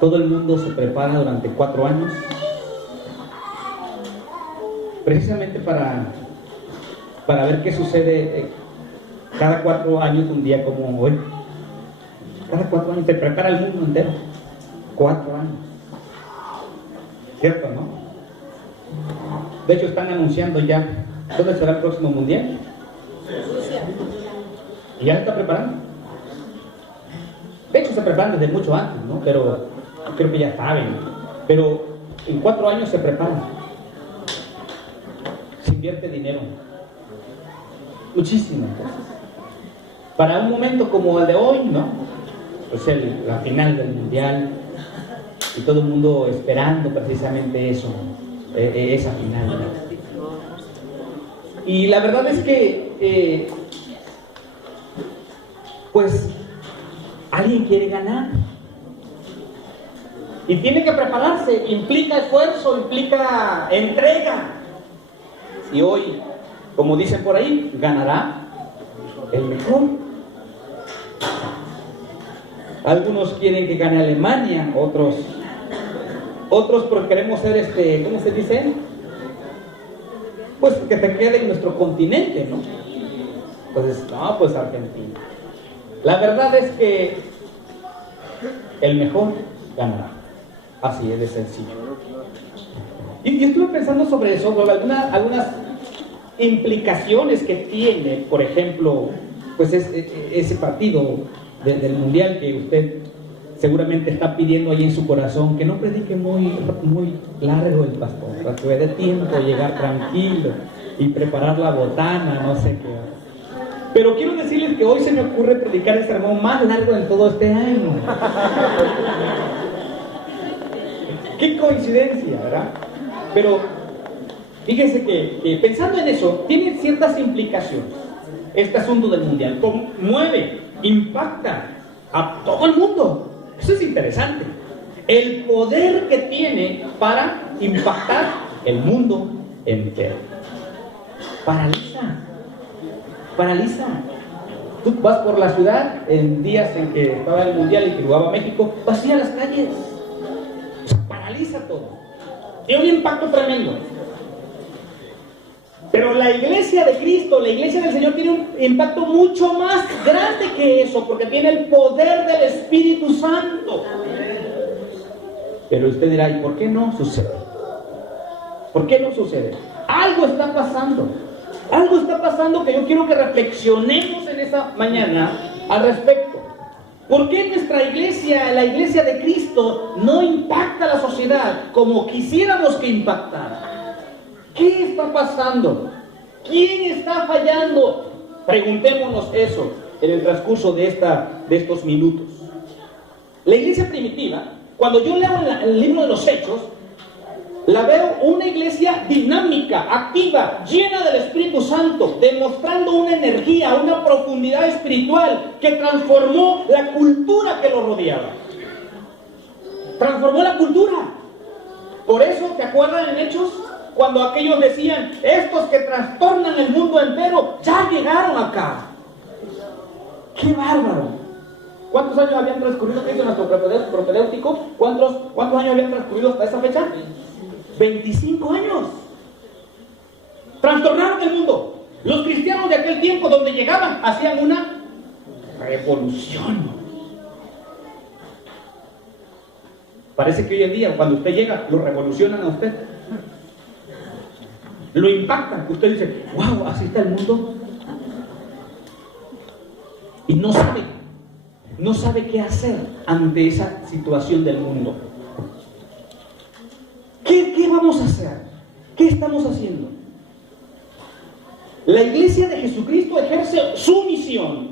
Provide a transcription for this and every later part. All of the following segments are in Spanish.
Todo el mundo se prepara durante 4 años, precisamente para ver qué sucede cada 4 años, un día como hoy. Cada 4 años se prepara el mundo entero. 4 años. ¿Cierto, no? De hecho, están anunciando ya dónde será el próximo mundial. Y ya se está preparando. De hecho, se preparan desde mucho antes, ¿no? Pero creo que ya saben. Pero en 4 años se preparan. Se invierte dinero. Muchísimas cosas. Para un momento como el de hoy, ¿no? Pues la final del mundial. Y todo el mundo esperando precisamente eso, esa final, ¿no? Y la verdad es que, pues, alguien quiere ganar. Y tiene que prepararse, implica esfuerzo, implica entrega. Y hoy, como dicen por ahí, ganará el mejor. Algunos quieren que gane Alemania, otros porque queremos ser, ¿cómo se dice? Pues que se quede en nuestro continente, ¿no? Entonces, no, pues Argentina. La verdad es que el mejor ganará. Así es de sencillo. Y estuve pensando sobre eso, sobre algunas implicaciones que tiene, por ejemplo, pues ese partido del mundial que usted seguramente está pidiendo ahí en su corazón, que no predique muy largo el pastor, para que me dé tiempo de llegar tranquilo y preparar la botana, no sé qué. Pero quiero decirles que hoy se me ocurre predicar el sermón más largo en todo este año. Qué coincidencia, ¿verdad? Pero fíjense que pensando en eso, tiene ciertas implicaciones este asunto del mundial. Conmueve, impacta a todo el mundo. Eso es interesante. El poder que tiene para impactar el mundo entero. Paraliza. Tú vas por la ciudad en días en que estaba el mundial y que jugaba México, vacía las calles. O sea, paraliza todo. Tiene un impacto tremendo. Pero la iglesia de Cristo, la iglesia del Señor, tiene un impacto mucho más grande que eso, porque tiene el poder del Espíritu Santo. Pero usted dirá, ¿y por qué no sucede? ¿Por qué no sucede? Algo está pasando. Algo está pasando que yo quiero que reflexionemos en esta mañana al respecto. ¿Por qué nuestra iglesia, la iglesia de Cristo, no impacta a la sociedad como quisiéramos que impactara? ¿Qué está pasando? ¿Quién está fallando? Preguntémonos eso en el transcurso de estos minutos. La iglesia primitiva, cuando yo leo el libro de los Hechos, la veo una iglesia dinámica, activa, llena del Espíritu Santo, demostrando una energía, una profundidad espiritual que transformó la cultura que lo rodeaba. Transformó la cultura. Por eso, ¿te acuerdan en Hechos? Cuando aquellos decían, estos que trastornan el mundo entero, ya llegaron acá. ¡Qué bárbaro! ¿Cuántos años habían transcurrido? ¿Qué dice nuestro propedéutico? ¿Cuántos años habían transcurrido hasta esa fecha? 25 años. Trastornaron el mundo. Los cristianos de aquel tiempo, donde llegaban, hacían una revolución. Parece que hoy en día, cuando usted llega, lo revolucionan a usted. Lo impactan. Usted dice, wow, así está el mundo. Y no sabe qué hacer ante esa situación del mundo. ¿Qué vamos a hacer? ¿Qué estamos haciendo? La iglesia de Jesucristo ejerce su misión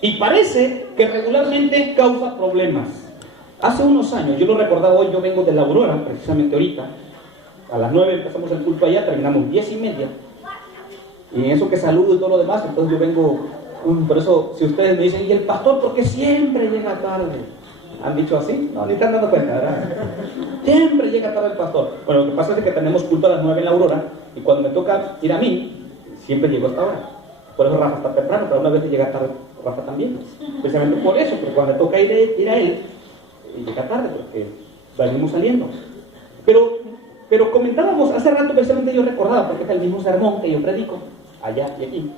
y parece que regularmente causa problemas. Hace unos años, yo lo recordaba hoy, yo vengo de la Aurora, precisamente ahorita, a las 9 empezamos el culto allá, terminamos 10:30, y en eso que saludo y todo lo demás, entonces yo vengo, por eso si ustedes me dicen, ¿y el pastor por qué siempre llega tarde? ¿Han dicho así? No, ni están dando cuenta, ¿verdad? Siempre llega tarde el pastor. Bueno, lo que pasa es que tenemos culto a las 9 en la Aurora, y cuando me toca ir a mí, siempre llego hasta ahora. Por eso Rafa está temprano, pero una vez llega tarde Rafa también. Precisamente por eso, porque cuando me toca ir a él, y llega tarde porque venimos saliendo. Pero comentábamos, hace rato precisamente yo recordaba, porque es el mismo sermón que yo predico, allá y aquí.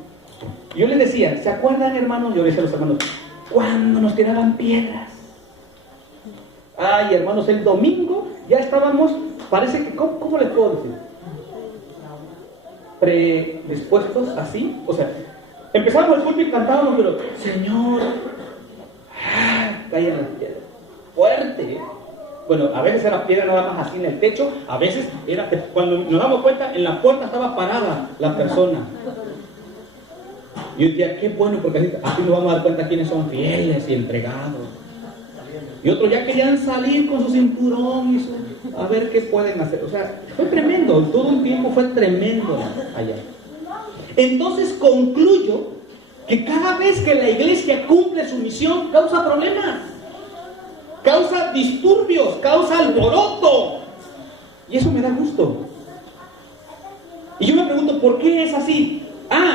Y yo les decía, ¿se acuerdan, hermanos? Yo les decía a los hermanos, cuando nos tiraban piedras. Ay, hermanos, el domingo ya estábamos, parece que, ¿cómo les puedo decir? Predispuestos así, o sea, empezábamos el culto y cantábamos, pero, Señor, caían las piedras, fuerte, ¿eh? Bueno, a veces era piedra nada más así en el techo, a veces era, cuando nos damos cuenta, en la puerta estaba parada la persona. Y yo decía, qué bueno, porque así nos vamos a dar cuenta quiénes son fieles y entregados. Y otros ya querían salir con su cinturón y a ver qué pueden hacer. O sea, fue tremendo, todo un tiempo fue tremendo allá. Entonces concluyo que cada vez que la iglesia cumple su misión, causa problemas, causa disturbios, causa alboroto. Y eso me da gusto. Y yo me pregunto, ¿por qué es así?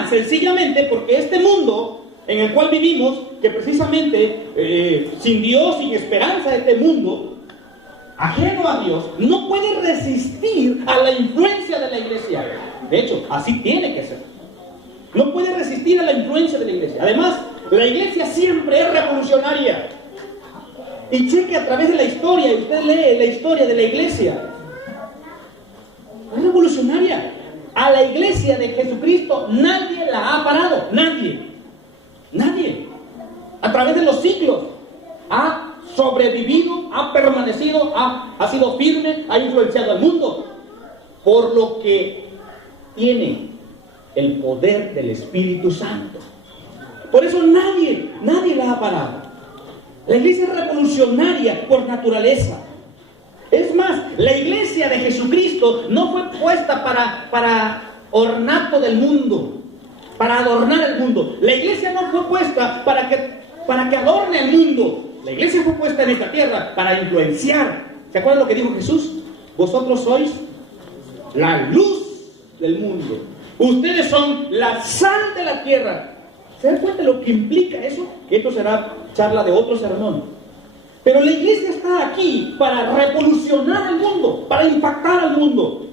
Sencillamente porque este mundo en el cual vivimos, que precisamente sin Dios, sin esperanza, este mundo ajeno a Dios, no puede resistir a la influencia de la iglesia. De hecho, así tiene que ser. No puede resistir a la influencia de la iglesia. Además, la iglesia siempre es revolucionaria. Y cheque a través de la historia, y usted lee la historia de la iglesia. Es revolucionaria. A la iglesia de Jesucristo nadie la ha parado. Nadie. A través de los siglos ha sobrevivido, ha permanecido, ha sido firme, ha influenciado al mundo. Por lo que tiene el poder del Espíritu Santo. Por eso nadie la ha parado. La iglesia es revolucionaria por naturaleza. Es más, la iglesia de Jesucristo no fue puesta para ornato del mundo, para adornar el mundo. La iglesia no fue puesta para que adorne el mundo. La iglesia fue puesta en esta tierra para influenciar. ¿Se acuerdan lo que dijo Jesús? Vosotros sois la luz del mundo. Ustedes son la sal de la tierra. ¿Se dan cuenta de lo que implica eso? Que esto será charla de otro sermón. Pero la iglesia está aquí para revolucionar el mundo, para impactar al mundo.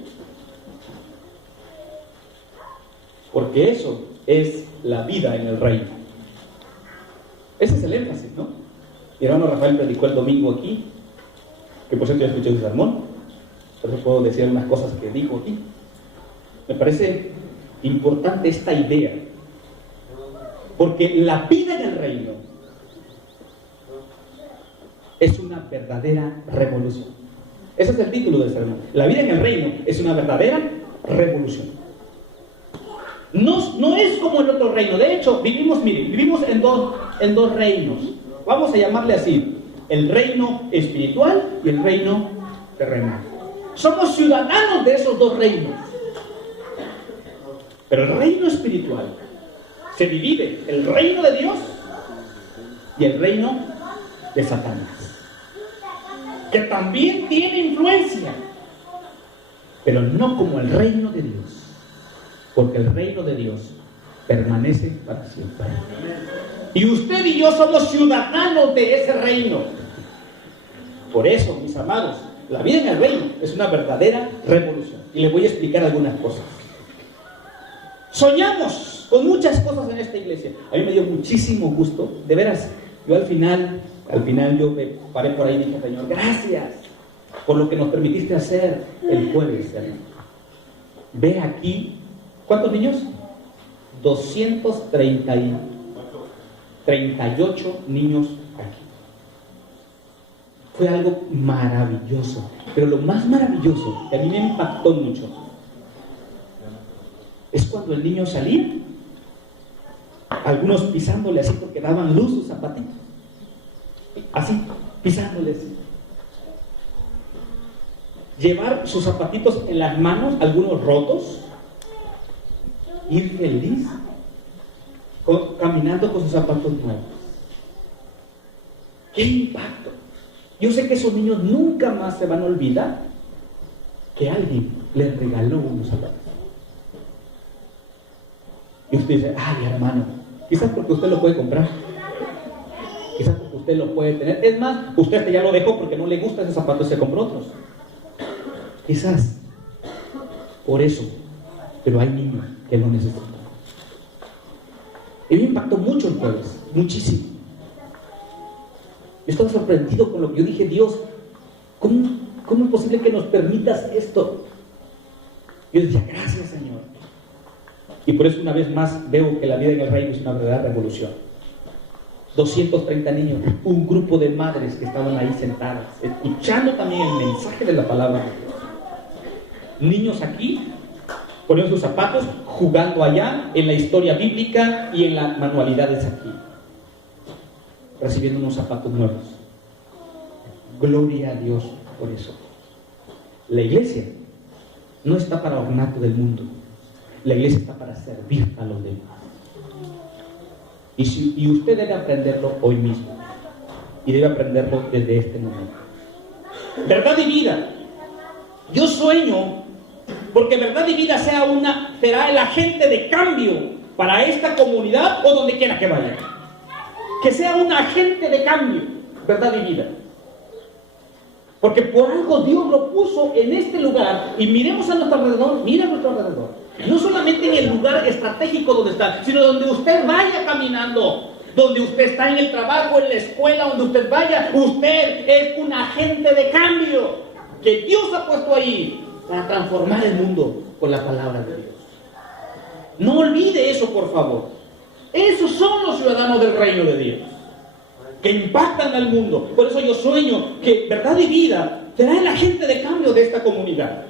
Porque eso es la vida en el reino. Ese es el énfasis, ¿no? Mi hermano Rafael predicó el domingo aquí, que por cierto ya escuché su sermón, por eso puedo decir unas cosas que dijo aquí. Me parece importante esta idea, porque la vida en el reino es una verdadera revolución. Ese es el título del sermón. La vida en el reino es una verdadera revolución. No es como el otro reino. De hecho, vivimos en dos reinos. Vamos a llamarle así: el reino espiritual y el reino terrenal. Somos ciudadanos de esos dos reinos. Pero el reino espiritual se divide: el reino de Dios y el reino de Satanás, que también tiene influencia, pero no como el reino de Dios, porque el reino de Dios permanece para siempre. Y usted y yo somos ciudadanos de ese reino. Por eso, mis amados, la vida en el reino es una verdadera revolución. Y les voy a explicar algunas cosas. Soñamos con muchas cosas en esta iglesia. A mí me dio muchísimo gusto, de veras. Yo al final yo me paré por ahí y dije: Señor, gracias por lo que nos permitiste hacer el jueves, hermano. Ve aquí, ¿cuántos niños? 238 niños aquí. Fue algo maravilloso. Pero lo más maravilloso, que a mí me impactó mucho, es cuando el niño salía, algunos pisándole así porque daban luz sus zapatitos. Así, pisándoles. Llevar sus zapatitos en las manos, algunos rotos, ir feliz, caminando con sus zapatos nuevos. ¡Qué impacto! Yo sé que esos niños nunca más se van a olvidar que alguien les regaló unos zapatos. Y usted dice: ay, hermano, quizás porque usted lo puede comprar, quizás porque usted usted lo puede tener. Es más, usted hasta ya lo dejó porque no le gusta ese zapato y se compró otros. Quizás por eso, pero hay niños que lo necesitan. Y me impactó mucho el jueves, muchísimo. Yo estaba sorprendido con lo que yo dije: Dios, ¿cómo es posible que nos permitas esto? Yo decía: gracias, Señor. Y por eso una vez más veo que la vida en el reino es una verdadera revolución. 230 niños, un grupo de madres que estaban ahí sentadas, escuchando también el mensaje de la palabra de Dios. Niños aquí, poniendo sus zapatos, jugando allá, en la historia bíblica y en las manualidades aquí, recibiendo unos zapatos nuevos. Gloria a Dios por eso. La iglesia no está para ornato del mundo. La iglesia está para servir a los demás. Y usted debe aprenderlo hoy mismo. Y debe aprenderlo desde este momento. Verdad y vida. Yo sueño porque verdad y vida será el agente de cambio para esta comunidad o donde quiera que vaya. Que sea un agente de cambio, verdad y vida. Porque por algo Dios lo puso en este lugar. Y miremos a nuestro alrededor, mira a nuestro alrededor. No solamente en el lugar estratégico donde está, sino donde usted vaya caminando, donde usted está en el trabajo, en la escuela, donde usted vaya. Usted es un agente de cambio que Dios ha puesto ahí para transformar el mundo con la palabra de Dios. No olvide eso, por favor. Esos son los ciudadanos del reino de Dios, que impactan al mundo. Por eso yo sueño que verdad y vida será el agente de cambio de esta comunidad,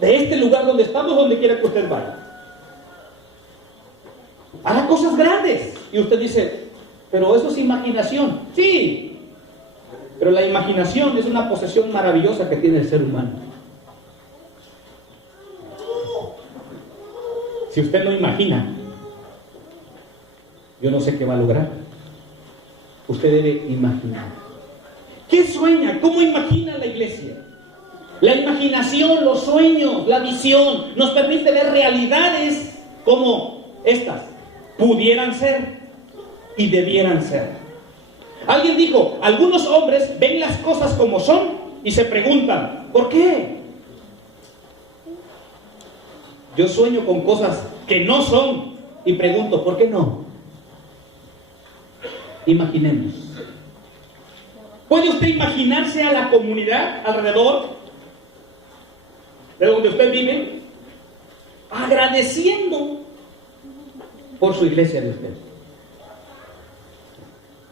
de este lugar donde estamos, donde quiera que usted vaya. Hará cosas grandes. Y usted dice: pero eso es imaginación. Sí, pero la imaginación es una posesión maravillosa que tiene el ser humano. Si usted no imagina, yo no sé qué va a lograr. Usted debe imaginar. ¿Qué sueña? ¿Cómo imagina la iglesia? La imaginación, los sueños, la visión nos permite ver realidades como estas pudieran ser y debieran ser. Alguien dijo: algunos hombres ven las cosas como son y se preguntan: ¿por qué? Yo sueño con cosas que no son y pregunto: ¿por qué no? Imaginemos. ¿Puede usted imaginarse a la comunidad alrededor de donde usted vive agradeciendo por su iglesia de usted?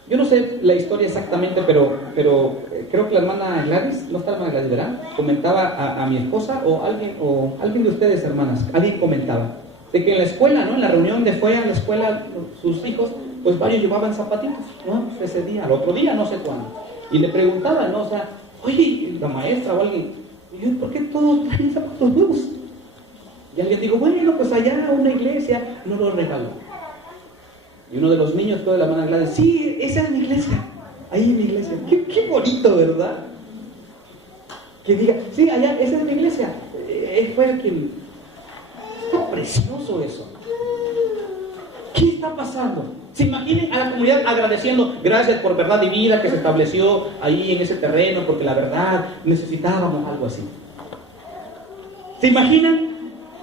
Yo no sé la historia exactamente, pero creo que la hermana Gladys, no está la hermana Gladys, ¿verdad? Comentaba a mi esposa o alguien de ustedes, hermanas, alguien comentaba de que en la escuela, ¿no? En la reunión de fue a la escuela sus hijos, pues varios llevaban zapatitos, ¿no? Ese día, al otro día, no sé cuándo. Y le preguntaban, ¿no? O sea, oye, la maestra o alguien, ¿por qué todos traen zapatos nuevos? Y alguien dijo: bueno, pues allá una iglesia no los regaló. Y uno de los niños, toda la mano Gladys: sí, esa es mi iglesia, ahí en mi iglesia. Qué bonito, ¿verdad? Que diga: sí, allá, esa es mi iglesia. Fue el que... Está precioso eso. ¿Qué está pasando? Se imaginen a la comunidad agradeciendo: gracias por verdad y vida que se estableció ahí en ese terreno, porque la verdad necesitábamos algo así. ¿Se imaginan?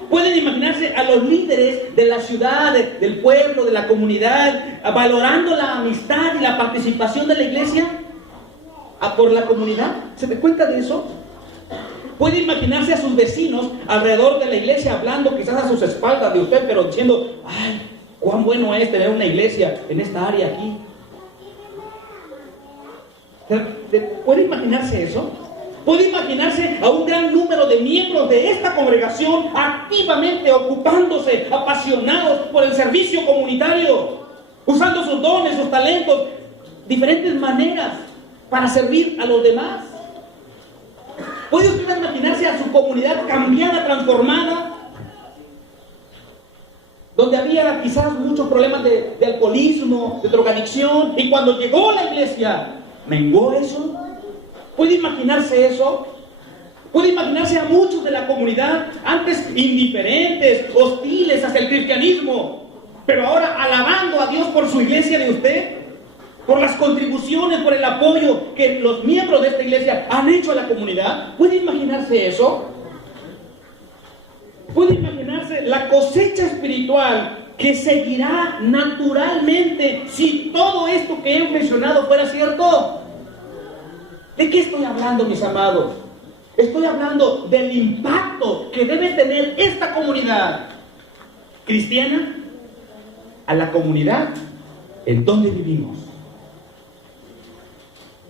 Pueden imaginarse a los líderes de la ciudad, del pueblo, de la comunidad, valorando la amistad y la participación de la iglesia por la comunidad. ¿Se da cuenta de eso? Puede imaginarse a sus vecinos alrededor de la iglesia hablando quizás a sus espaldas de usted, pero diciendo: ay, cuán bueno es tener una iglesia en esta área aquí. ¿Puede imaginarse eso? Puede imaginarse a un gran número de miembros de esta congregación activamente ocupándose, apasionados por el servicio comunitario, usando sus dones, sus talentos, diferentes maneras para servir a los demás. ¿Puede usted imaginarse a su comunidad cambiada, transformada, donde había quizás muchos problemas de alcoholismo, de drogadicción, y cuando llegó la iglesia, menguó eso? ¿Puede imaginarse eso? ¿Puede imaginarse a muchos de la comunidad antes indiferentes, hostiles hacia el cristianismo, pero ahora alabando a Dios por su iglesia de usted? por las contribuciones, por el apoyo que los miembros de esta iglesia han hecho a la comunidad. ¿Puede imaginarse eso? ¿Puede imaginarse la cosecha espiritual que seguirá naturalmente si todo esto que he mencionado fuera cierto? ¿De qué estoy hablando, mis amados? Estoy hablando del impacto que debe tener esta comunidad cristiana a la comunidad en donde vivimos.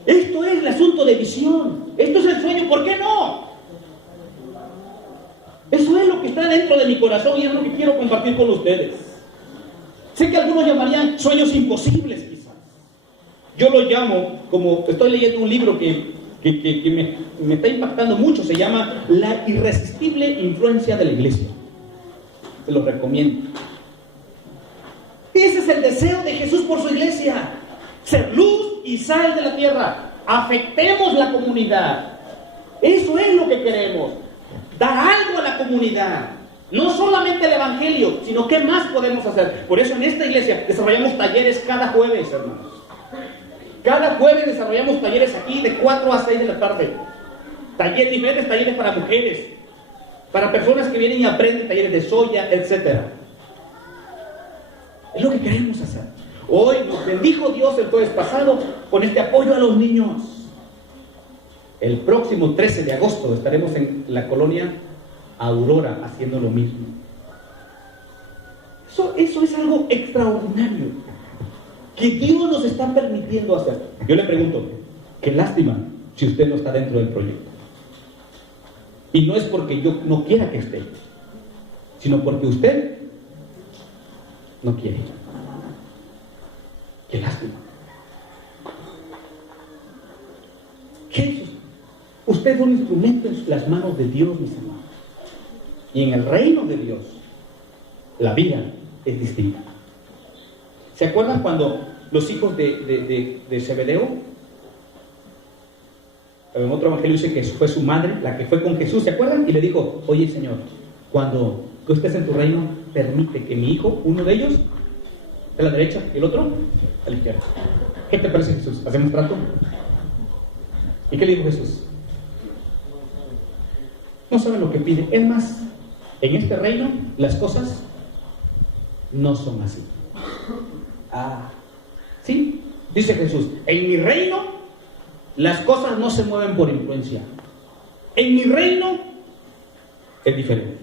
Esto es el asunto de visión. Esto es el sueño. ¿Por qué no? Eso es lo que está dentro de mi corazón y es lo que quiero compartir con ustedes. Sé que algunos llamarían sueños imposibles, quizás. Yo lo llamo, como estoy leyendo un libro que me está impactando mucho, se llama La irresistible influencia de la iglesia. Se los recomiendo. Ese es el deseo de Jesús por su iglesia: ser luz y sal de la tierra. Afectemos la comunidad. Eso es lo que queremos. Dar algo a la comunidad. No solamente el evangelio, sino qué más podemos hacer. Por eso en esta iglesia desarrollamos talleres cada jueves, hermanos. Cada jueves desarrollamos talleres aquí de 4 a 6 de la tarde. Diferentes talleres para mujeres, para personas que vienen y aprenden, talleres de soya, etc. Es lo que queremos hacer. Hoy nos bendijo Dios el jueves pasado con este apoyo a los niños. El próximo 13 de agosto estaremos en la colonia Aurora haciendo lo mismo. Eso es algo extraordinario que Dios nos está permitiendo hacer. Yo le pregunto, qué lástima si usted no está dentro del proyecto. Y no es porque yo no quiera que esté, sino porque usted no quiere. Qué lástima. ¿Qué es eso? Usted es un instrumento en las manos de Dios, mis hermanos. Y en el reino de Dios, la vida es distinta. ¿Se acuerdan cuando los hijos de Zebedeo? En otro evangelio dice que fue su madre la que fue con Jesús, ¿se acuerdan? Y le dijo: oye, Señor, cuando tú estés en tu reino, permite que mi hijo, uno de ellos, a la derecha y el otro a la izquierda. ¿Qué te parece, Jesús? ¿Hacemos trato? ¿Y qué le dijo Jesús? No saben lo que pide. Es más, en este reino las cosas no son así. ¿Sí? Dice Jesús: en mi reino las cosas no se mueven por influencia. En mi reino es diferente.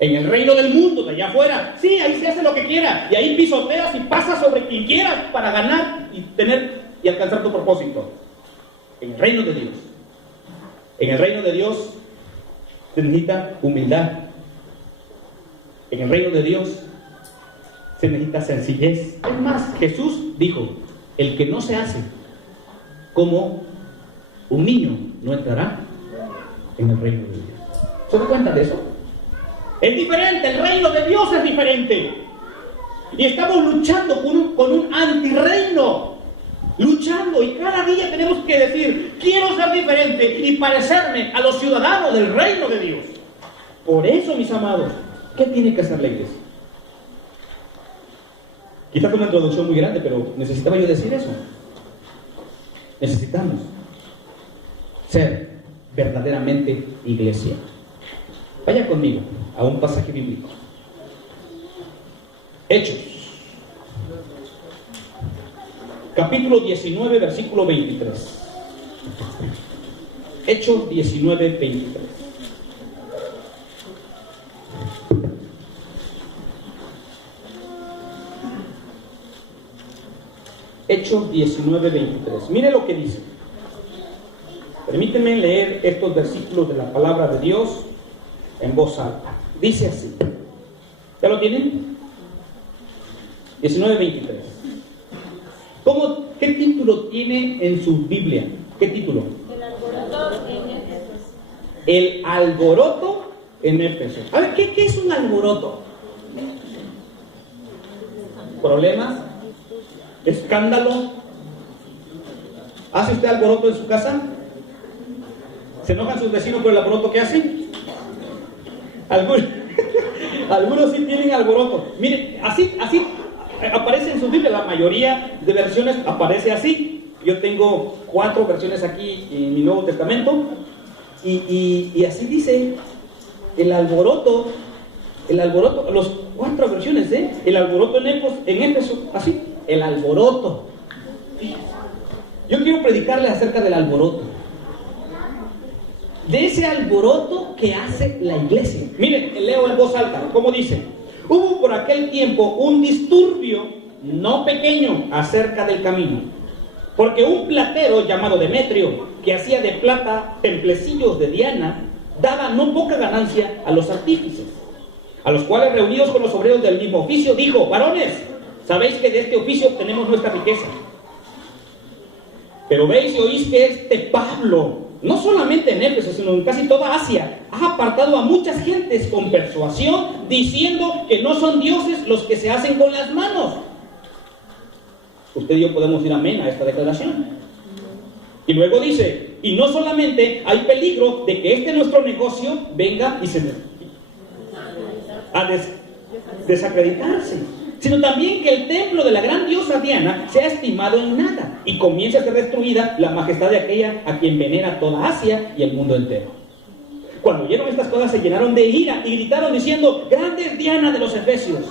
En el reino del mundo, de allá afuera, sí, ahí se hace lo que quiera, y ahí pisoteas y pasas sobre quien quieras para ganar y alcanzar tu propósito. En el reino de Dios, en el reino de Dios se necesita humildad. En el reino de Dios se necesita sencillez. Es más, Jesús dijo: el que no se hace como un niño no entrará en el reino de Dios. ¿Se dan cuenta de eso? Es diferente, el reino de Dios es diferente. Y estamos luchando con un antirreino. Luchando, y cada día tenemos que decir: quiero ser diferente y parecerme a los ciudadanos del reino de Dios. Por eso, mis amados, ¿qué tiene que hacer la iglesia? Quizás fue una introducción muy grande, pero necesitaba yo decir eso. Necesitamos ser verdaderamente iglesia. Vaya conmigo a un pasaje bíblico. Hechos, capítulo 19, versículo 23. Hechos 19, 23. Hechos 19, 23. Mire lo que dice. Permíteme leer estos versículos de la palabra de Dios en voz alta. Dice así. ¿Ya lo tienen? 19, 23. ¿Qué título tiene en su Biblia? ¿Qué título? El alboroto en Éfeso. El alboroto en Éfeso. A ver, ¿qué es un alboroto? ¿Problemas? ¿Escándalo? ¿Hace usted alboroto en su casa? ¿Se enojan sus vecinos por el alboroto que hacen? Algunos sí tienen alboroto. Mire, así aparece en su Biblia, la mayoría de versiones aparece así. Yo tengo 4 versiones aquí en mi Nuevo Testamento, y así dice el alboroto, los 4 versiones, el alboroto en Éfeso, así, el alboroto. Yo quiero predicarles acerca del alboroto, de ese alboroto que hace la iglesia. Miren, leo en voz alta, como dice: hubo por aquel tiempo un disturbio no pequeño acerca del camino, porque un platero llamado Demetrio, que hacía de plata templecillos de Diana, daba no poca ganancia a los artífices, a los cuales, reunidos con los obreros del mismo oficio, dijo: varones, sabéis que de este oficio obtenemos nuestra riqueza. Pero veis y oís que este Pablo, no solamente en Éfeso, sino en casi toda Asia, ha apartado a muchas gentes con persuasión, diciendo que no son dioses los que se hacen con las manos. Usted y yo podemos decir amén a esta declaración. Y luego dice: y no solamente hay peligro de que este nuestro negocio venga y se a desacreditarse, sino también que el templo de la gran diosa Diana sea estimado en nada y comience a ser destruida la majestad de aquella a quien venera toda Asia y el mundo entero. Cuando oyeron estas cosas, se llenaron de ira y gritaron diciendo: grande es Diana de los Efesios.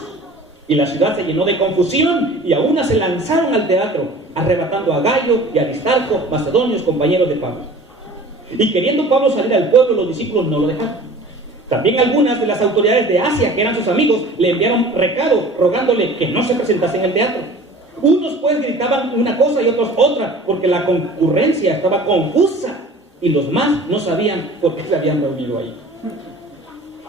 Y la ciudad se llenó de confusión, y aún se lanzaron al teatro, arrebatando a Gayo y a Aristarco, macedonios, compañeros de Pablo. Y queriendo Pablo salir al pueblo, los discípulos no lo dejaron. También algunas de las autoridades de Asia, que eran sus amigos, le enviaron recado rogándole que no se presentase en el teatro. Unos pues gritaban una cosa y otros otra, porque la concurrencia estaba confusa, y los más no sabían por qué se habían reunido ahí.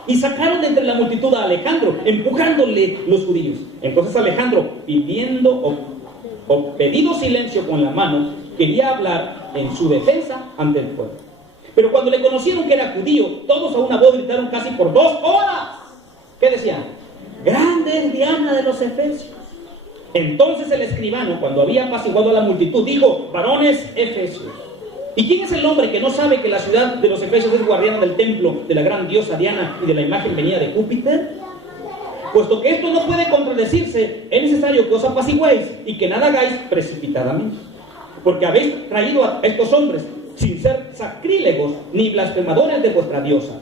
Y sacaron de entre la multitud a Alejandro, empujándole los judíos. Entonces Alejandro, pidiendo o pedido silencio con la mano, quería hablar en su defensa ante el pueblo. Pero cuando le conocieron que era judío, todos a una voz gritaron casi por 2 horas. ¿Qué decían? Grande es Diana de los Efesios. Entonces el escribano, cuando había apaciguado a la multitud, dijo: varones efesios, ¿y quién es el hombre que no sabe que la ciudad de los Efesios es guardiana del templo de la gran diosa Diana y de la imagen venida de Júpiter? Puesto que esto no puede contradecirse, es necesario que os apaciguéis y que nada hagáis precipitadamente, porque habéis traído a estos hombres sin ser sacrílegos ni blasfemadores de vuestra diosa.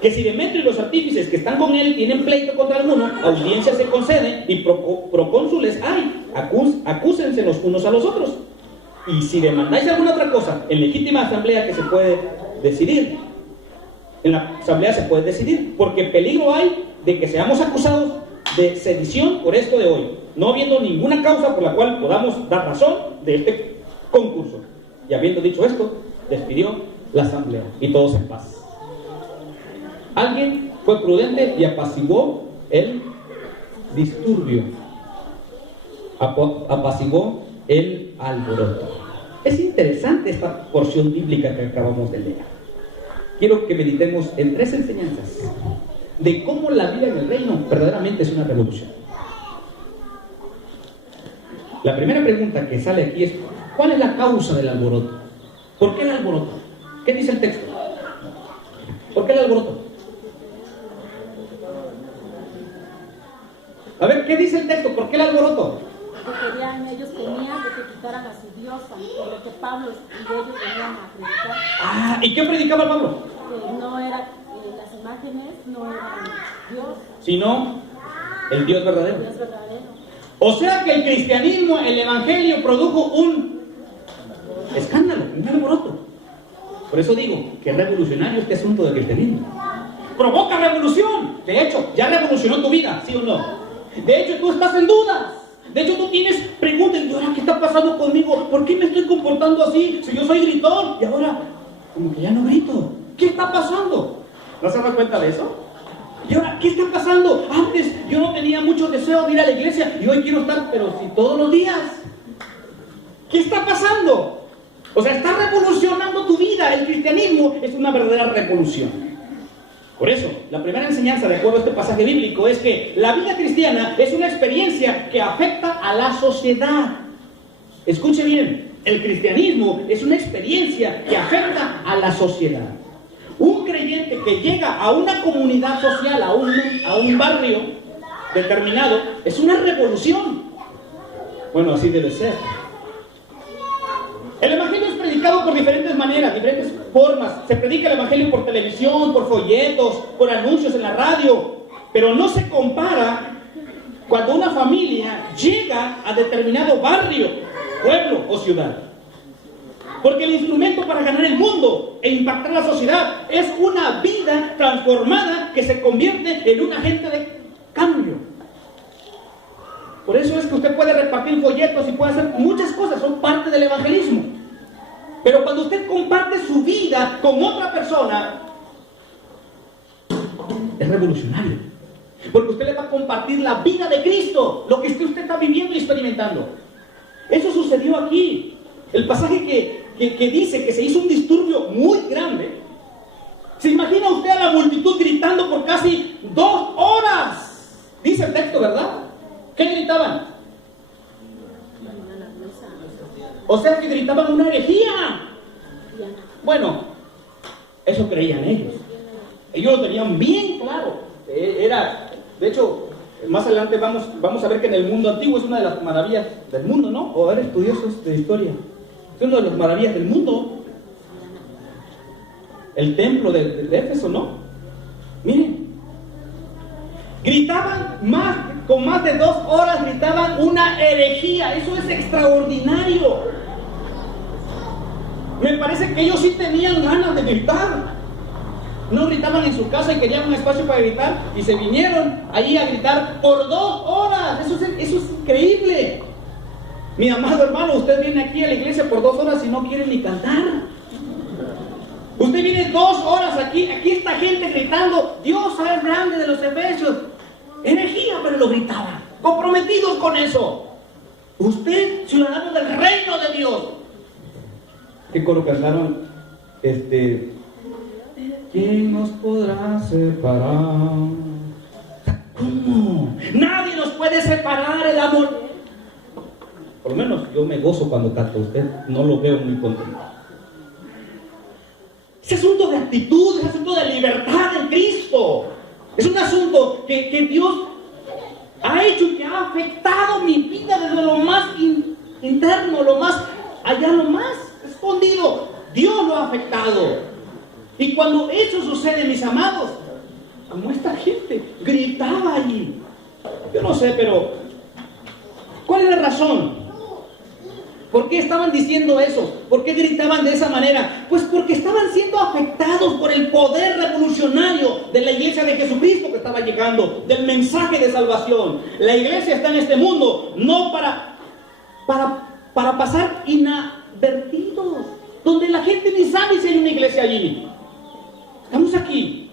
Que si Demetrio y los artífices que están con él tienen pleito contra alguno, audiencia se concede y procónsules hay, acúsense los unos a los otros. Y si demandáis alguna otra cosa, en legítima asamblea que se puede decidir, en la asamblea se puede decidir, porque peligro hay de que seamos acusados de sedición por esto de hoy, no habiendo ninguna causa por la cual podamos dar razón de este concurso. Y habiendo dicho esto, despidió la asamblea y todos en paz. Alguien fue prudente y apaciguó el disturbio, apaciguó el alboroto. Es interesante esta porción bíblica que acabamos de leer. Quiero que meditemos en 3 enseñanzas de cómo la vida en el reino verdaderamente es una revolución. La primera pregunta que sale aquí es: ¿cuál es la causa del alboroto? ¿Por qué el alboroto? ¿Qué dice el texto? ¿Por qué el alboroto? A ver, ¿qué dice el texto? ¿Por qué el alboroto? Porque ellos temían de que quitaran a su diosa, por lo que Pablo y ellos venían a predicar. ¿Y qué predicaba Pablo? Que no era, las imágenes no eran Dios, sino el Dios verdadero. Dios verdadero. O sea que el cristianismo, el evangelio, produjo un escándalo, un alboroto. Por eso digo que es revolucionario este asunto del cristianismo. Provoca revolución. De hecho, ya revolucionó tu vida, ¿sí o no? De hecho, tú estás en dudas. De hecho, tú tienes preguntas: ¿y ahora qué está pasando conmigo? ¿Por qué me estoy comportando así? Si yo soy gritón y ahora como que ya no grito. ¿Qué está pasando? ¿No se dan cuenta de eso? ¿Y ahora qué está pasando? Antes yo no tenía mucho deseo de ir a la iglesia y hoy quiero estar, pero sí todos los días. ¿Qué está pasando? O sea, está revolucionando tu vida. El cristianismo es una verdadera revolución. Por eso, la primera enseñanza, de acuerdo a este pasaje bíblico, es que la vida cristiana es una experiencia que afecta a la sociedad. Escuche bien, el cristianismo es una experiencia que afecta a la sociedad. Un creyente que llega a una comunidad social, a un barrio determinado, es una revolución. Bueno, así debe ser. El evangelio es predicado por diferentes maneras, diferentes formas. Se predica el evangelio por televisión, por folletos, por anuncios en la radio, pero no se compara cuando una familia llega a determinado barrio, pueblo o ciudad. Porque el instrumento para ganar el mundo e impactar la sociedad es una vida transformada que se convierte en un agente de cambio. Por eso es que usted puede repartir folletos y puede hacer muchas cosas, son parte del evangelismo. Pero cuando usted comparte su vida con otra persona, es revolucionario. Porque usted le va a compartir la vida de Cristo, lo que usted está viviendo y experimentando. Eso sucedió aquí. El pasaje que dice que se hizo un disturbio muy grande. ¿Se imagina usted a la multitud gritando por casi 2 horas? Dice el texto, ¿verdad? ¿Qué gritaban? O sea que gritaban una herejía. Bueno, eso creían ellos. Ellos lo tenían bien claro. De hecho, más adelante vamos a ver que en el mundo antiguo es una de las maravillas del mundo, ¿no? O eres estudiosos de historia. Es una de las maravillas del mundo. El templo de Éfeso, ¿no? Miren. Gritaban con más de 2 horas gritaban una herejía. Eso es extraordinario. Me parece que ellos sí tenían ganas de gritar. No gritaban en su casa y querían un espacio para gritar y se vinieron ahí a gritar por 2 horas. Eso es increíble. Mi amado hermano, usted viene aquí a la iglesia por 2 horas y no quiere ni cantar. Usted viene 2 horas aquí está gente gritando, Dios es grande de los Efesios. Herejía, pero lo gritaban, comprometidos con eso. Usted, ciudadano del reino de Dios. ¿Qué coro cantaron? ¿Quién nos podrá separar? ¿Cómo? Nadie nos puede separar el amor. Por lo menos yo me gozo cuando canto. Usted no lo veo muy contento. Es asunto de actitud, es asunto de libertad en Cristo. Es un asunto que Dios ha hecho y que ha afectado mi vida desde lo más interno, lo más allá, lo más escondido. Dios lo ha afectado. Y cuando eso sucede, mis amados, como esta gente gritaba allí, yo no sé, pero ¿cuál es la razón? ¿Por qué estaban diciendo eso? ¿Por qué gritaban de esa manera? Pues porque estaban siendo afectados por el poder revolucionario de la iglesia de Jesucristo que estaba llegando, del mensaje de salvación. La iglesia está en este mundo no para pasar inadvertidos, donde la gente ni sabe si hay una iglesia allí. Estamos aquí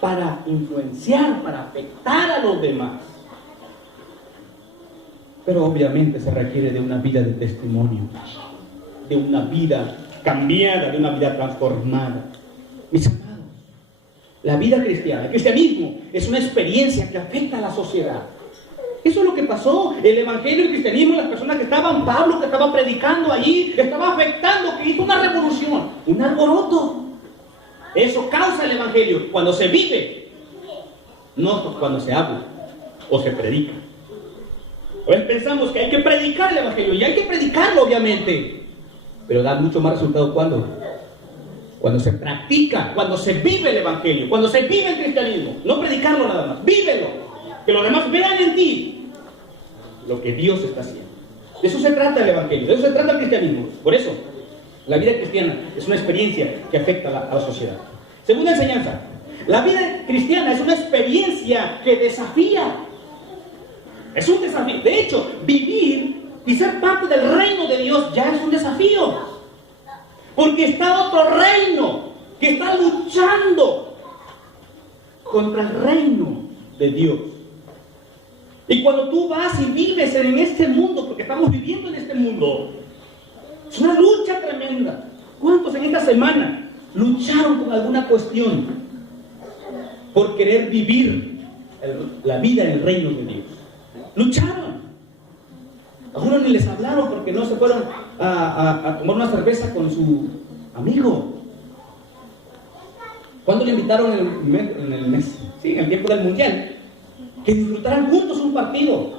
para influenciar, para afectar a los demás. Pero obviamente se requiere de una vida de testimonio, de una vida cambiada, de una vida transformada. Mis amados, la vida cristiana, el cristianismo, es una experiencia que afecta a la sociedad. Eso es lo que pasó. El evangelio, el cristianismo, las personas que estaban, Pablo que estaba predicando allí, estaba afectando, que hizo una revolución, un alboroto. Eso causa el evangelio cuando se vive, no cuando se habla o se predica. Hoy pensamos que hay que predicar el evangelio, y hay que predicarlo obviamente, pero da mucho más resultado cuando se practica, cuando se vive el evangelio, cuando se vive el cristianismo. No predicarlo nada más, vívelo, que los demás vean en ti lo que Dios está haciendo. De eso se trata el evangelio, de eso se trata el cristianismo. Por eso la vida cristiana es una experiencia que afecta a la sociedad. Segunda enseñanza, la vida cristiana es una experiencia que desafía. Es un desafío. De hecho, vivir y ser parte del reino de Dios ya es un desafío. Porque está otro reino que está luchando contra el reino de Dios. Y cuando tú vas y vives en este mundo, porque estamos viviendo en este mundo, es una lucha tremenda. ¿Cuántos en esta semana lucharon con alguna cuestión por querer vivir la vida en el reino de Dios? Lucharon. Algunos ni les hablaron porque no se fueron a tomar una cerveza con su amigo. ¿Cuándo le invitaron en el mes? Sí, en el tiempo del mundial, que disfrutaran juntos un partido.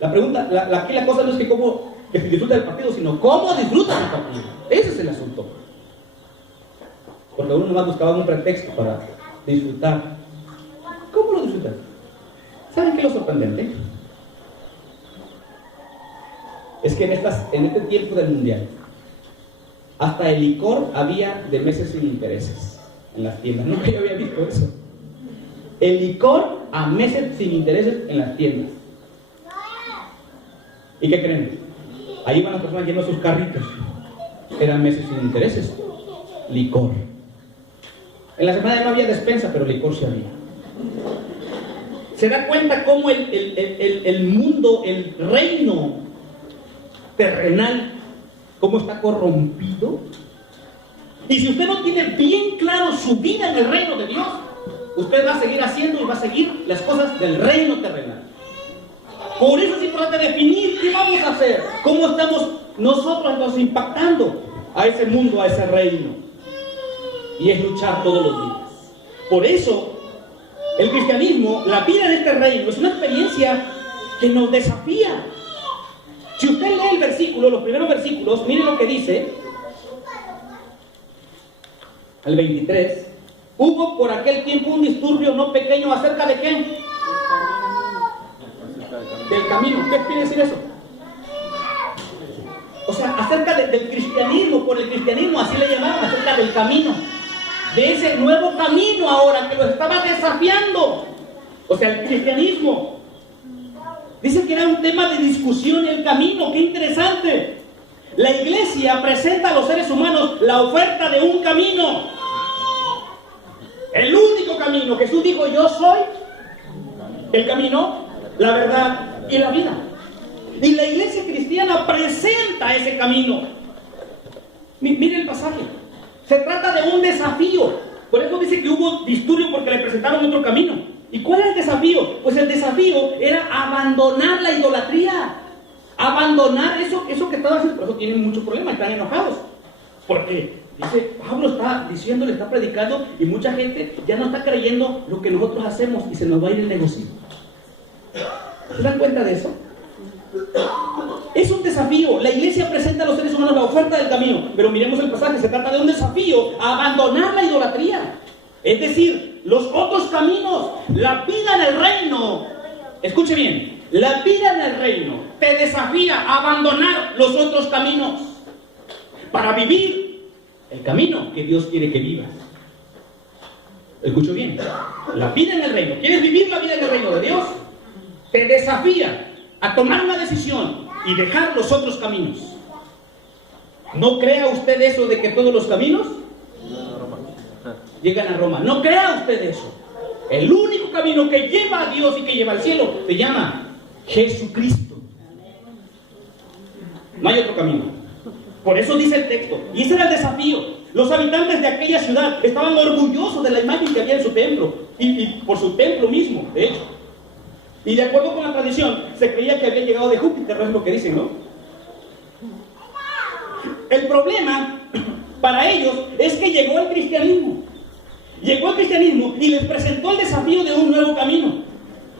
La pregunta, aquí la cosa no es que cómo que se disfruta del partido, sino cómo disfruta del partido. Ese es el asunto. Porque uno nomás buscaba un pretexto para disfrutar. ¿Cómo lo disfrutan? ¿Saben qué es lo sorprendente? Es que en este tiempo del mundial, hasta el licor había de meses sin intereses en las tiendas. Nunca yo había visto eso. El licor a meses sin intereses en las tiendas. ¿Y qué creen? Ahí van las personas llenos sus carritos. Eran meses sin intereses. Licor. En la semana no había despensa, pero licor sí había. ¿Se da cuenta cómo el mundo, el reino terrenal, cómo está corrompido? Y si usted no tiene bien claro su vida en el reino de Dios, usted va a seguir haciendo y va a seguir las cosas del reino terrenal. Por eso es importante definir qué vamos a hacer, cómo estamos nosotros entonces impactando a ese mundo, a ese reino. Y es luchar todos los días. Por eso, el cristianismo, la vida en este reino, es una experiencia que nos desafía. Si usted lee el versículo, los primeros versículos, miren lo que dice. El 23. Hubo por aquel tiempo un disturbio no pequeño acerca de qué? Del camino. ¿Qué quiere decir eso? O sea, acerca del cristianismo, por el cristianismo, así le llamaban, acerca del camino. De ese nuevo camino ahora que los estaba desafiando. O sea, el cristianismo. Dice que era un tema de discusión el camino. ¡Qué interesante! La iglesia presenta a los seres humanos la oferta de un camino. El único camino. Jesús dijo, yo soy el camino, la verdad y la vida. Y la iglesia cristiana presenta ese camino. Mire el pasaje. Se trata de un desafío. Por eso dice que hubo disturbio porque le presentaron otro camino. ¿Y cuál era el desafío? Pues el desafío era abandonar la idolatría. Abandonar eso que estaban haciendo. Por eso tienen muchos problemas, están enojados. Porque dice, Pablo está diciendo, le está predicando y mucha gente ya no está creyendo lo que nosotros hacemos y se nos va a ir el negocio. ¿Se dan cuenta de eso? Es un desafío. La iglesia presenta a los seres humanos la oferta del camino. Pero miremos el pasaje, se trata de un desafío a abandonar la idolatría. Es decir, los otros caminos, la vida en el reino. Escuche bien, la vida en el reino te desafía a abandonar los otros caminos para vivir el camino que Dios quiere que vivas. Escucho bien, la vida en el reino. ¿Quieres vivir la vida en el reino de Dios? Te desafía a tomar una decisión y dejar los otros caminos. No crea usted eso de que todos los caminos llegan a Roma. No crea usted eso. El único camino que lleva a Dios y que lleva al cielo se llama Jesucristo. No hay otro camino. Por eso dice el texto. Y ese era el desafío. Los habitantes de aquella ciudad estaban orgullosos de la imagen que había en su templo. Y por su templo mismo, de hecho. Y de acuerdo con la tradición, se creía que había llegado de Júpiter, no es lo que dicen, ¿no? El problema para ellos es que llegó el cristianismo. Llegó el cristianismo y les presentó el desafío de un nuevo camino,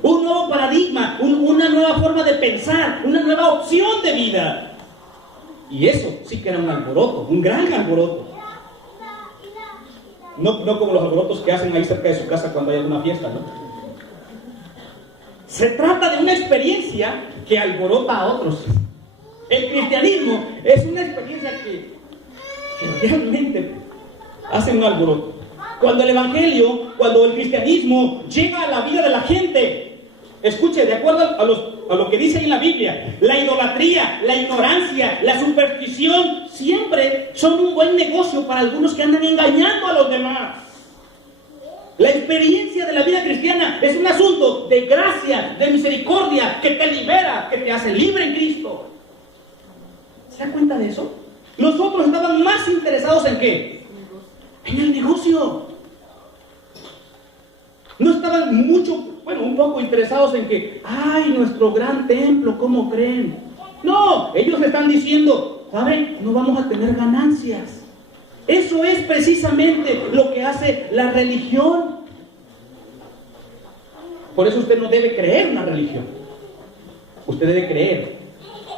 un nuevo paradigma, una nueva forma de pensar, una nueva opción de vida. Y eso sí que era un alboroto, un gran alboroto. No como los alborotos que hacen ahí cerca de su casa cuando hay alguna fiesta, ¿no? Se trata de una experiencia que alborota a otros. El cristianismo es una experiencia que realmente hace un alboroto. Cuando el evangelio, cuando el cristianismo llega a la vida de la gente, escuche, de acuerdo a lo que dice ahí en la Biblia, la idolatría, la ignorancia, la superstición, siempre son un buen negocio para algunos que andan engañando a los demás. La experiencia de la vida cristiana es un asunto de gracia, de misericordia, que te libera, que te hace libre en Cristo. ¿Se da cuenta de eso? Los otros estaban más interesados en ¿qué? En el negocio. No estaban un poco interesados en que, ¡ay, nuestro gran templo! ¿Cómo creen? No, ellos están diciendo, ¿saben? No vamos a tener ganancias. Eso es precisamente lo que hace la religión. Por eso usted no debe creer en una religión. usted debe creer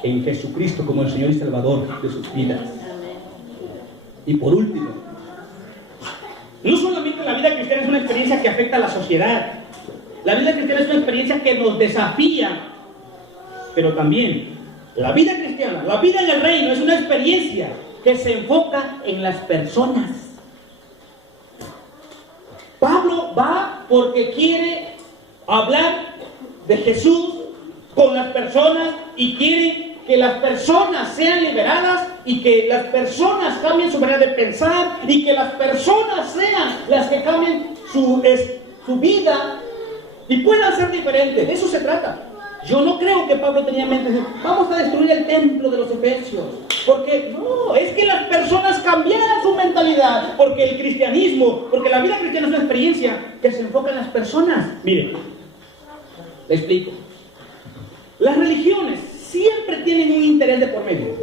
en Jesucristo como el Señor y Salvador de sus vidas. Y por último, no solamente la vida cristiana es una experiencia que afecta a la sociedad. La vida cristiana es una experiencia que nos desafía, pero también la vida cristiana, la vida en el reino, es una experiencia que se enfoca en las personas. Pablo va porque quiere hablar de Jesús con las personas y quiere que las personas sean liberadas y que las personas cambien su manera de pensar y que las personas sean las que cambien su vida y puedan ser diferentes. De eso se trata. Yo no creo que Pablo tenía en mente decir, vamos a destruir el templo de los Efesios, porque no, es que las personas cambiaran su mentalidad, porque el cristianismo, porque la vida cristiana es una experiencia que se enfoca en las personas. Mire, le explico. Las religiones siempre tienen un interés de por medio.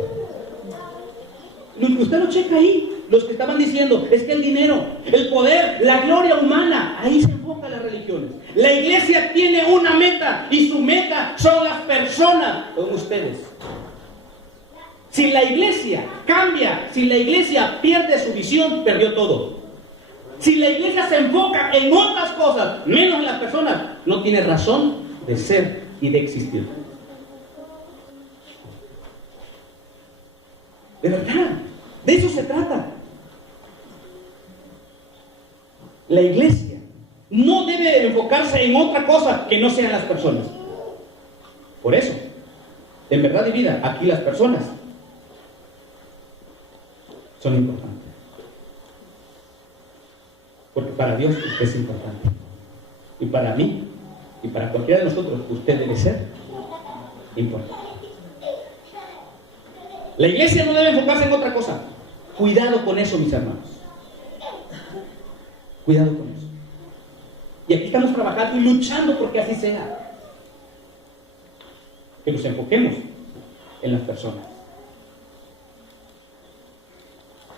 Usted lo checa ahí. Los que estaban diciendo, es que el dinero, el poder, la gloria humana, ahí se enfocan las religiones. La iglesia tiene una meta y su meta son las personas, son ustedes. Si la iglesia cambia, si la iglesia pierde su visión, perdió todo. Si la iglesia se enfoca en otras cosas, menos en las personas, no tiene razón de ser y de existir. De verdad, de eso se trata. La iglesia no debe enfocarse en otra cosa que no sean las personas. Por eso, en verdad y vida, aquí las personas son importantes. Porque para Dios usted es importante. Y para mí, y para cualquiera de nosotros, usted debe ser importante. La iglesia no debe enfocarse en otra cosa. Cuidado con eso, mis hermanos. Cuidado con eso. Y aquí estamos trabajando y luchando porque así sea. Que nos enfoquemos en las personas.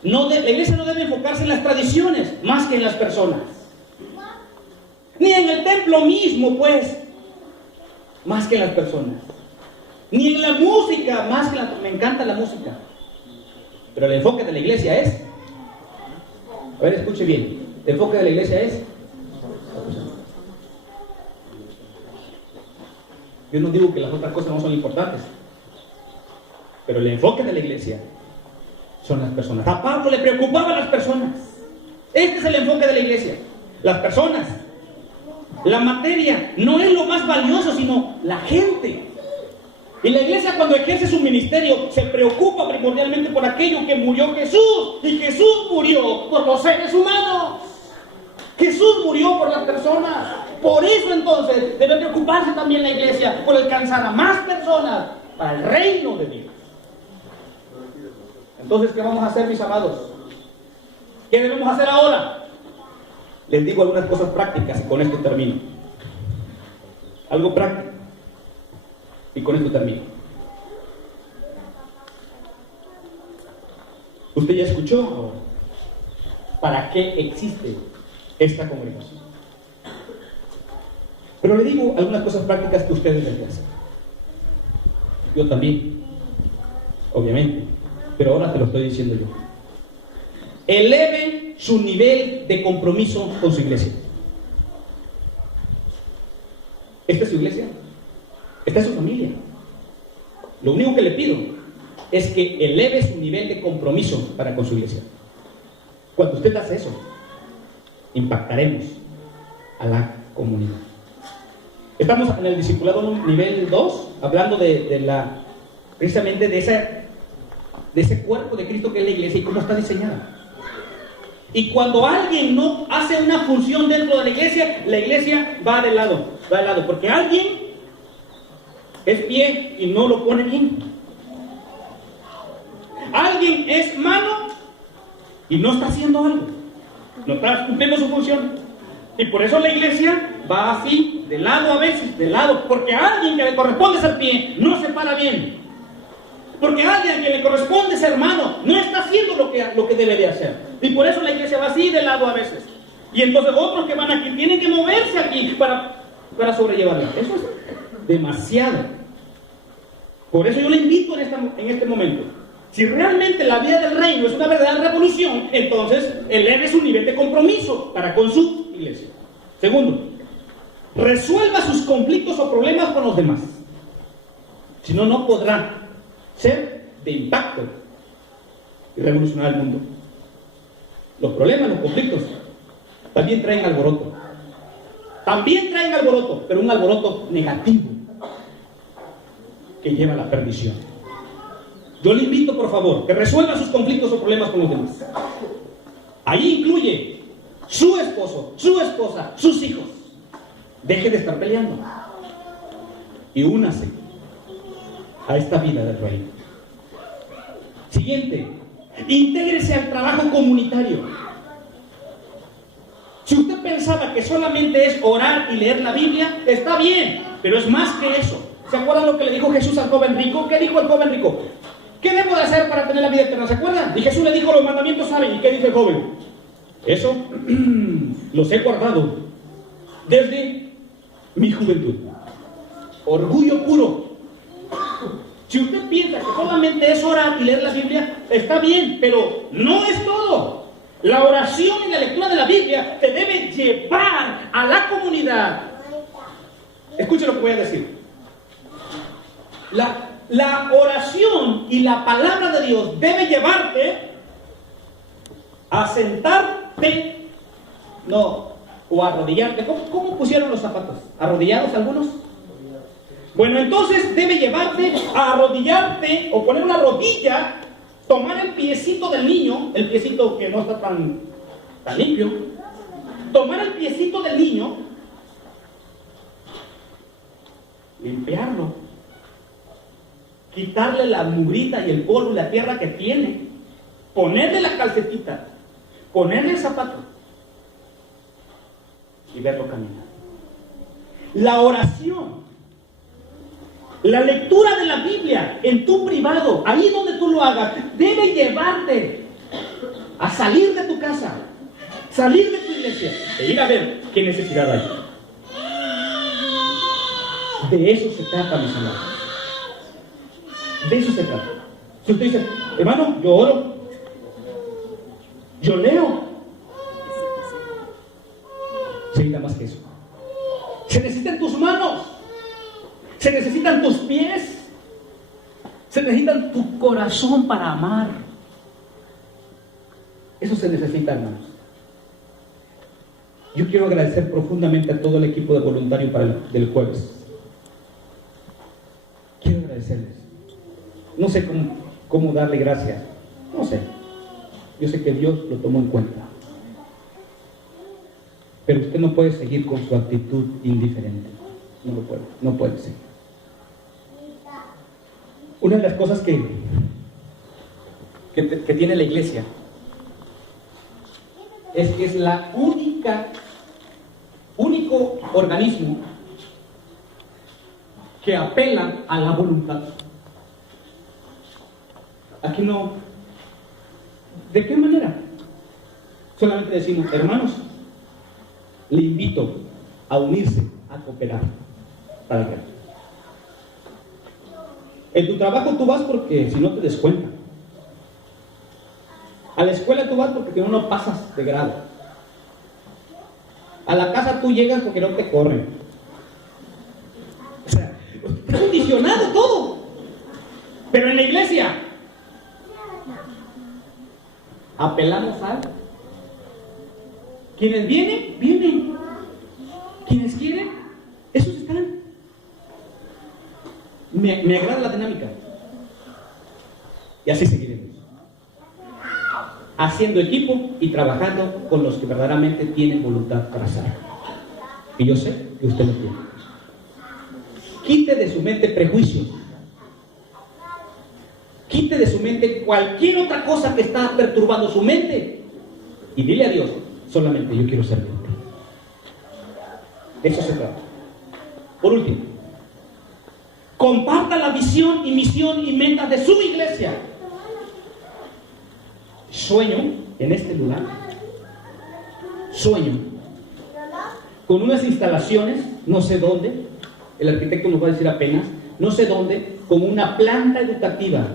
La iglesia no debe enfocarse en las tradiciones más que en las personas. Ni en el templo mismo, pues, más que en las personas. Ni en la música más que en la... Me encanta la música. Pero el enfoque de la iglesia es... A ver, escuche bien. El enfoque de la iglesia es... Yo no digo que las otras cosas no son importantes, pero el enfoque de la iglesia son las personas. A Pablo le preocupaban las personas. Este es el enfoque de la iglesia. Las personas. La materia no es lo más valioso, sino la gente. Y la iglesia, cuando ejerce su ministerio, se preocupa primordialmente por aquello que murió Jesús. Y Jesús murió por los seres humanos. Jesús murió por las personas. Por eso entonces debe preocuparse también la iglesia por alcanzar a más personas para el reino de Dios. Entonces, ¿qué vamos a hacer, mis amados? ¿Qué debemos hacer ahora? Les digo algunas cosas prácticas y con esto termino. Algo práctico y con esto termino. Usted ya escuchó ahora para qué existe esta congregación. Pero le digo algunas cosas prácticas que ustedes deben hacer. Yo también, obviamente, pero ahora te lo estoy diciendo yo. Eleve su nivel de compromiso con su iglesia. ¿Esta es su iglesia? ¿Esta es su familia? Lo único que le pido es que eleve su nivel de compromiso para con su iglesia. Cuando usted hace eso, impactaremos a la comunidad. Estamos en el discipulado nivel 2, hablando precisamente de ese cuerpo de Cristo que es la iglesia y cómo está diseñada. Y cuando alguien no hace una función dentro de la iglesia va de lado, porque alguien es pie y no lo pone bien. Alguien es mano y no está haciendo algo, no está cumpliendo su función. Y por eso la iglesia va así, de lado a veces, de lado, porque a alguien que le corresponde ser pie no se para bien. Porque a alguien que le corresponde ser mano no está haciendo lo que debe de hacer. Y por eso la iglesia va así, de lado a veces. Y entonces otros que van aquí tienen que moverse aquí para sobrellevarla. Eso es demasiado. Por eso yo le invito en este momento. Si realmente la vida del reino es una verdadera revolución, entonces eleve su nivel de compromiso para con su iglesia. Segundo, resuelva sus conflictos o problemas con los demás. Si no, no podrá ser de impacto y revolucionar el mundo. Los problemas, los conflictos, también traen alboroto. También traen alboroto, pero un alboroto negativo que lleva a la perdición. Yo le invito, por favor, que resuelva sus conflictos o problemas con los demás. Ahí incluye su esposo, su esposa, sus hijos. Deje de estar peleando y únase a esta vida del reino. Siguiente, intégrese al trabajo comunitario. Si usted pensaba que solamente es orar y leer la Biblia, está bien, pero es más que eso. ¿Se acuerdan lo que le dijo Jesús al joven rico? ¿Qué dijo el joven rico? ¿Qué debo de hacer para tener la vida eterna? ¿Se acuerdan? Y Jesús le dijo, los mandamientos saben. ¿Y qué dice el joven? Eso los he guardado desde mi juventud. Orgullo puro. Si usted piensa que solamente es orar y leer la Biblia, está bien, pero no es todo. La oración y la lectura de la Biblia te debe llevar a la comunidad. Escuche lo que voy a decir. La oración y la palabra de Dios debe llevarte a sentarte, no, o a arrodillarte. ¿Cómo pusieron los zapatos? ¿Arrodillados algunos? Bueno, entonces debe llevarte a arrodillarte o poner una rodilla, tomar el piecito del niño, el piecito que no está tan limpio, tomar el piecito del niño, limpiarlo, quitarle la mugrita y el polvo y la tierra que tiene, ponerle la calcetita, ponerle el zapato y verlo caminar. La oración, la lectura de la Biblia en tu privado, ahí donde tú lo hagas, debe llevarte a salir de tu casa, salir de tu iglesia e ir a ver qué necesidad hay. De eso se trata, mis amados. De eso se trata. Si usted dice, hermano, yo oro, yo leo, se necesita más que eso. Se necesitan tus manos, se necesitan tus pies, se necesitan tu corazón para amar. Eso se necesita, hermanos. Yo quiero agradecer profundamente a todo el equipo de voluntarios del jueves. Quiero agradecerles. No sé cómo darle gracias. No sé. Yo sé que Dios lo tomó en cuenta. Pero usted no puede seguir con su actitud indiferente. No lo puede. No puede seguir. Una de las cosas que tiene la iglesia es que es la único organismo que apela a la voluntad. Aquí no. ¿De qué manera? Solamente decimos, hermanos, le invito a unirse, a cooperar para el reino. En tu trabajo tú vas porque si no te descuentan. A la escuela tú vas porque si no, no pasas de grado. A la casa tú llegas porque no te corren. O sea, está condicionado todo. Pero en la iglesia apelamos a algo. Quienes vienen, vienen. Quienes quieren, esos están. Me agrada la dinámica. Y así seguiremos. Haciendo equipo y trabajando con los que verdaderamente tienen voluntad para hacerlo. Y yo sé que usted lo tiene. Quite de su mente prejuicios. Quite de su mente cualquier otra cosa que está perturbando su mente. Y dile a Dios, solamente yo quiero servirte. De eso se trata. Por último, comparta la visión y misión y meta de su iglesia. Sueño en este lugar. Sueño con unas instalaciones, no sé dónde. El arquitecto nos va a decir apenas, no sé dónde, con una planta educativa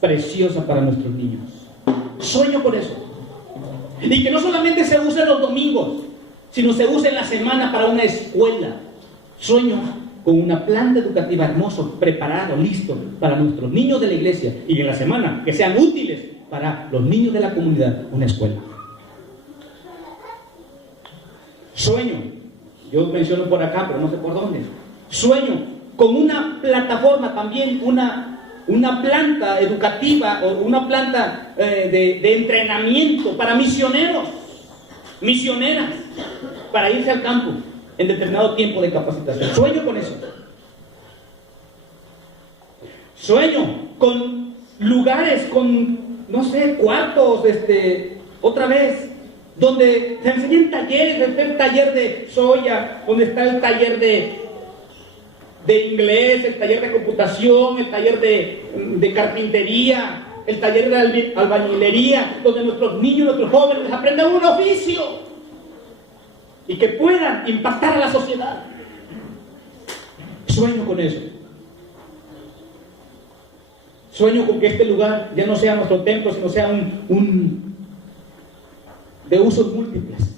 preciosa para nuestros niños. Sueño con eso. Y que no solamente se use los domingos, sino se use en la semana para una escuela. Sueño con una planta educativa hermoso, preparado, listo para nuestros niños de la iglesia, y en la semana que sean útiles para los niños de la comunidad, una escuela. Sueño, yo menciono por acá, pero no sé por dónde. Sueño con una plataforma también, una planta educativa o una planta de entrenamiento para misioneros, misioneras, para irse al campo en determinado tiempo de capacitación. Sueño con eso. Sueño con lugares, con, no sé, cuartos, otra vez, donde se enseñan talleres. Está el taller de soya, donde está el taller de inglés, el taller de computación, el taller de carpintería, el taller de albañilería, donde nuestros niños, nuestros jóvenes aprendan un oficio y que puedan impactar a la sociedad. Sueño con eso. Sueño con que este lugar ya no sea nuestro templo, sino sea un de usos múltiples,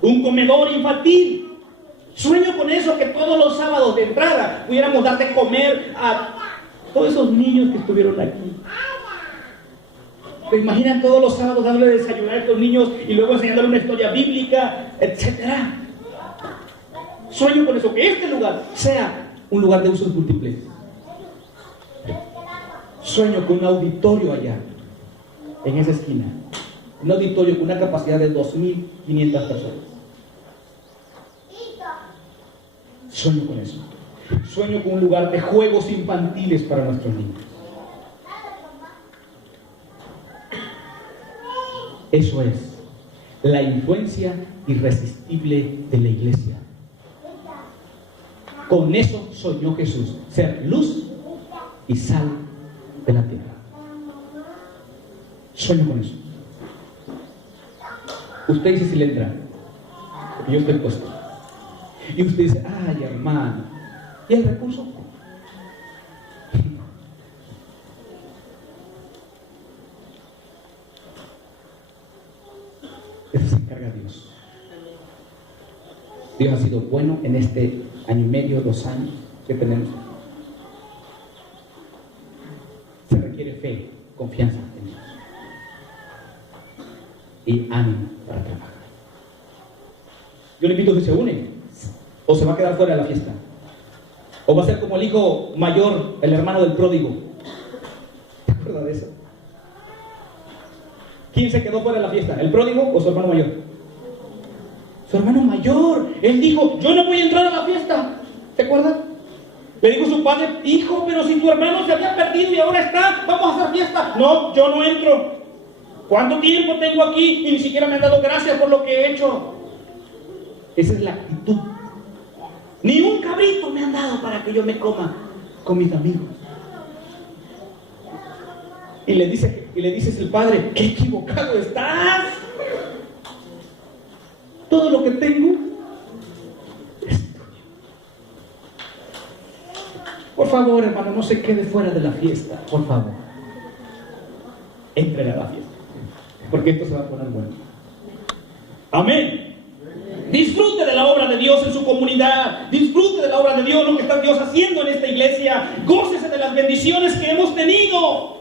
un comedor infantil. Sueño con eso, que todos los sábados de entrada pudiéramos dar de comer a todos esos niños que estuvieron aquí. ¿Se imaginan todos los sábados dándole de desayunar a estos niños y luego enseñándole una historia bíblica, etcétera? Sueño con eso, que este lugar sea un lugar de usos múltiples. Sueño con un auditorio allá, en esa esquina. Un auditorio con una capacidad de 2.500 personas. Sueño con eso. Sueño con un lugar de juegos infantiles para nuestros niños. Eso es la influencia irresistible de la iglesia. Con eso soñó Jesús, ser luz y sal de la tierra. Sueño con eso. Usted dice si le entra, porque yo estoy puesto. Y usted dice, ay hermano, ¿y el recurso? Eso se encarga Dios. Dios ha sido bueno en este año y medio, 2 años que tenemos. Se requiere fe, confianza en Dios y ánimo para trabajar. Yo le invito a que se une, o se va a quedar fuera de la fiesta, o va a ser como el hijo mayor, el hermano del pródigo. ¿Te acuerdas de eso? ¿Quién se quedó fuera de la fiesta? ¿El pródigo o su hermano mayor? Su hermano mayor. Él dijo, yo no voy a entrar a la fiesta. ¿te acuerdas? Le dijo su padre, hijo, pero si tu hermano se había perdido y ahora está, vamos a hacer fiesta. No, yo no entro. ¿Cuánto tiempo tengo aquí y ni siquiera me han dado gracias por lo que he hecho? Esa es la actitud. Ni un cabrito me han dado para que yo me coma con mis amigos. Y le dices el padre, qué equivocado estás. Todo lo que tengo es tuyo. Por favor, hermano, no se quede fuera de la fiesta. Por favor, entre a la fiesta, porque esto se va a poner bueno. Amén. Disfrute de la obra de Dios en su comunidad. Disfrute de la obra de Dios, lo que está Dios haciendo en esta iglesia. Gócese de las bendiciones que hemos tenido.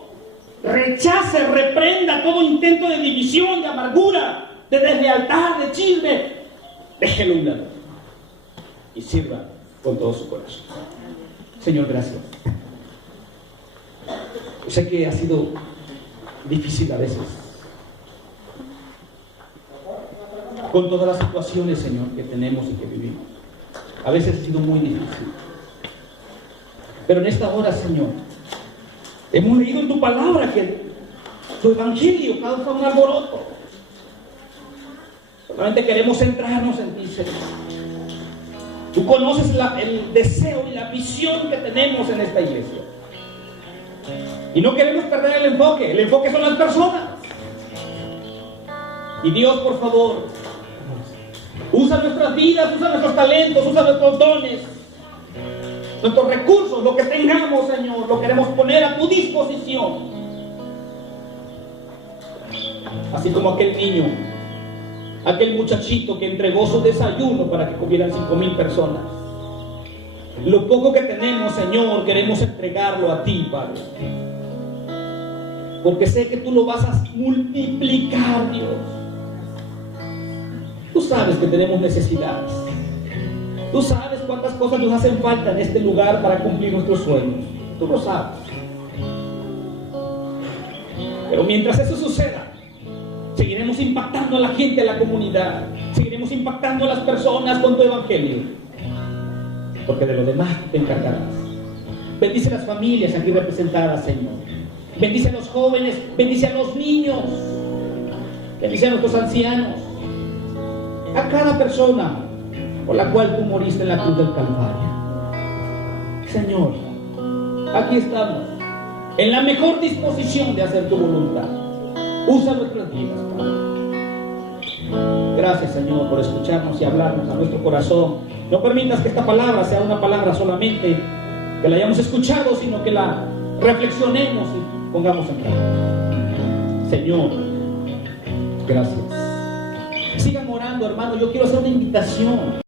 Rechace, reprenda todo intento de división, de amargura, de deslealtad, de chisme. Déjelo a un lado y sirva con todo su corazón. Señor, gracias. Yo sé que ha sido difícil a veces, con todas las situaciones, Señor, que tenemos y que vivimos. A veces ha sido muy difícil. Pero en esta hora, Señor, hemos leído en tu palabra que tu evangelio causa un alboroto. Solamente queremos centrarnos en ti, Señor. Tú conoces el deseo y la visión que tenemos en esta iglesia. Y no queremos perder el enfoque. El enfoque son las personas. Y Dios, por favor, usa nuestras vidas, usa nuestros talentos, usa nuestros dones nuestros recursos, lo que tengamos, Señor, lo queremos poner a tu disposición. Así como aquel niño, aquel muchachito que entregó su desayuno para que comieran 5,000 personas. Lo poco que tenemos, Señor, queremos entregarlo a ti, Padre. Porque sé que tú lo vas a multiplicar, Dios. Tú sabes que tenemos necesidades. Tú sabes cuántas cosas nos hacen falta en este lugar para cumplir nuestros sueños. Tú lo sabes. Pero mientras eso suceda, seguiremos impactando a la gente, a la comunidad. Seguiremos impactando a las personas con tu evangelio. Porque de lo demás tú te encargarás. Bendice a las familias aquí representadas, Señor. Bendice a los jóvenes, bendice a los niños, bendice a nuestros ancianos, a cada persona por la cual tú moriste en la cruz del Calvario. Señor, aquí estamos, en la mejor disposición de hacer tu voluntad. Usa nuestras vidas, Padre. Gracias, Señor, por escucharnos y hablarnos a nuestro corazón. No permitas que esta palabra sea una palabra solamente que la hayamos escuchado, sino que la reflexionemos y pongamos en práctica. Señor, gracias. Sigan orando, hermano. Yo quiero hacer una invitación.